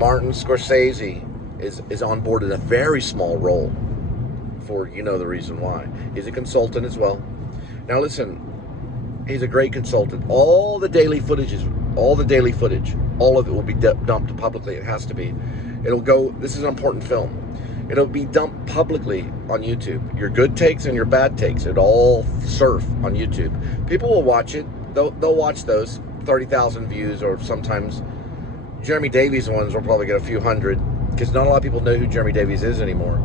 Martin Scorsese is on board in a very small role for you know the reason why. He's a consultant as well. Now listen, he's a great consultant. All the daily footage, all of it will be dumped publicly. It has to be. It'll go, this is an important film. It'll be dumped publicly on YouTube. Your good takes and your bad takes, it all surf on YouTube. People will watch it. They'll watch those 30,000 views, or sometimes Jeremy Davies ones will probably get a few hundred, because not a lot of people know who Jeremy Davies is anymore.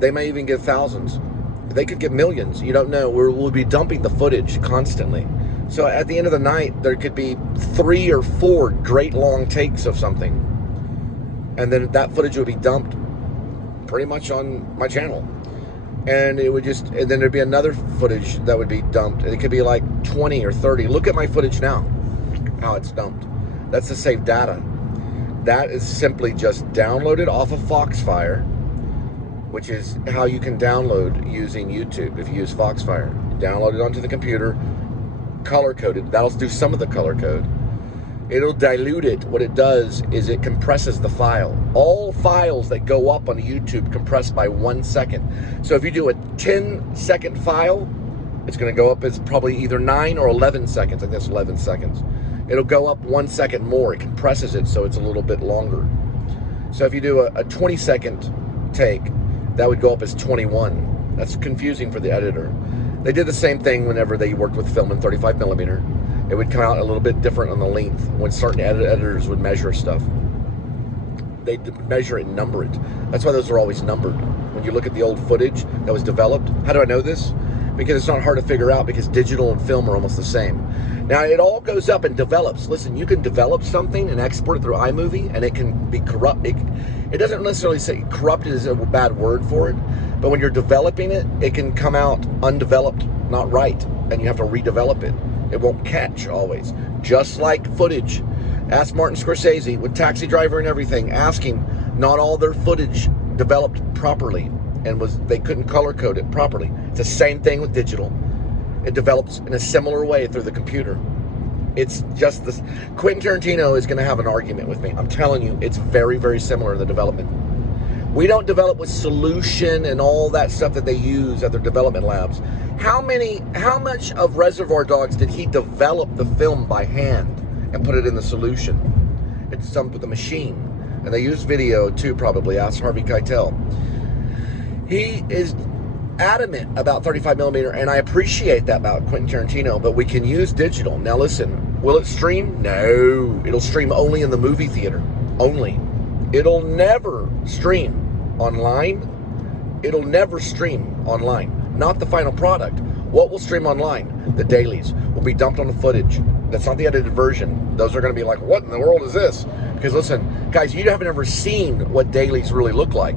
They may even get thousands. They could get millions. You don't know. We'll be dumping the footage constantly. So at the end of the night, there could be 3 or 4 great long takes of something. And then that footage would be dumped pretty much on my channel. And it would just, and then there'd be another footage that would be dumped. It could be like 20 or 30. Look at my footage now, how it's dumped. That's the saved data. That is simply just downloaded off of Foxfire, which is how you can download using YouTube. If you use Foxfire, download it onto the computer, color coded. That'll do some of the color code. It'll dilute it. What it does is it compresses the file. All files that go up on YouTube compress by 1 second. So if you do a 10-second file, it's going to go up as probably either 9 or 11 seconds. I guess 11 seconds. It'll go up 1 second more. It compresses it so it's a little bit longer. So if you do a 20-second take, that would go up as 21. That's confusing for the editor. They did the same thing whenever they worked with film in 35 millimeter. It would come out a little bit different on the length when certain editors would measure stuff. They'd measure it and number it. That's why those are always numbered. When you look at the old footage that was developed, how do I know this? Because it's not hard to figure out, because digital and film are almost the same. Now, it all goes up and develops. Listen, you can develop something and export it through iMovie, and it can be corrupt. It doesn't necessarily say corrupted is a bad word for it, but when you're developing it, it can come out undeveloped, not right, and you have to redevelop it. It won't catch always. Just like footage. Ask Martin Scorsese with Taxi Driver and everything. Ask him, not all their footage developed properly, and they couldn't color code it properly. It's the same thing with digital. It develops in a similar way through the computer. It's just this. Quentin Tarantino is going to have an argument with me. I'm telling you, it's very, very similar in the development. We don't develop with solution and all that stuff that they use at their development labs. How much of Reservoir Dogs did he develop the film by hand and put it in the solution? It's some with the machine. And they use video too, probably. Ask Harvey Keitel. He is adamant about 35 millimeter, and I appreciate that about Quentin Tarantino, but we can use digital. Now listen, will it stream? No. It'll stream only in the movie theater. Only. It'll never stream online. It'll never stream online. Not the final product. What will stream online? The dailies will be dumped on the footage. That's not the edited version. Those are going to be like, what in the world is this? Because listen, guys, you haven't ever seen what dailies really look like.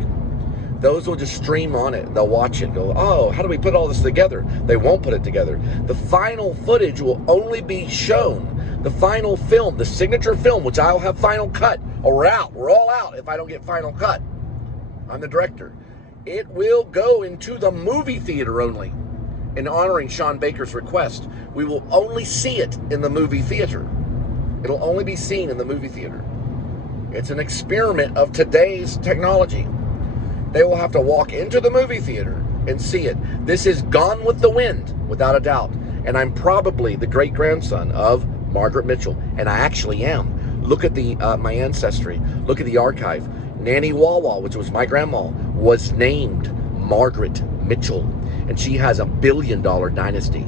Those will just stream on it. They'll watch it and go, oh, how do we put all this together? They won't put it together. The final footage will only be shown. The final film, the signature film, which I'll have final cut. Oh, we're out. We're all out if I don't get final cut. I'm the director. It will go into the movie theater only. In honoring Sean Baker's request, we will only see it in the movie theater. It'll only be seen in the movie theater. It's an experiment of today's technology. They will have to walk into the movie theater and see it. This is Gone with the Wind, without a doubt. And I'm probably the great-grandson of Margaret Mitchell. And I actually am. Look at my ancestry. Look at the archive. Nanny Wawa, which was my grandma, was named Margaret Mitchell. And she has a $1 billion dynasty.